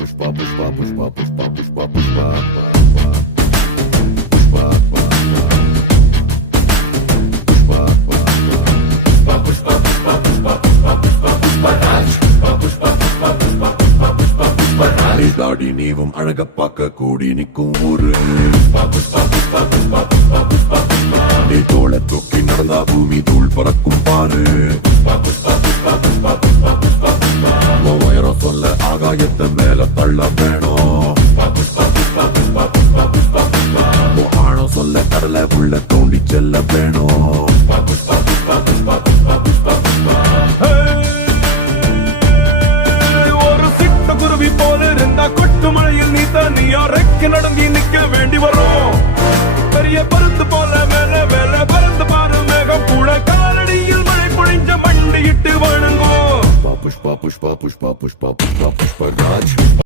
புஷ்பா புஷ்பா புஷ்பா புஷ்பா புஷ்பா புஷ்பா தாடி நீவும் அழக பார்க்க கூடி நிற்கும் ஊரு நீ தோள தூக்கி நடந்தா பூமி தூள் பறக்கும் பாரு உயரம் சொல்ல ஆகாயத்தை மேல தள்ள வேணும் ஆழம் சொல்ல கடலை உள்ள தோண்டி செல்ல வேணும் கொட்டு மழையில் நீ தனியா ரெக்க நடங்கி நிக்க வேண்டி வரும் பெரிய பருந்து போல மேல மேல பறந்து பாரு மேகம் கூட காலடியில் மழை பொழிஞ்ச மண்டியிட்டு வணங்கும் புஷ்பா புஷ்பா புஷ்பா புஷ்பா புஷ்பா புஷ்பா ராஜ்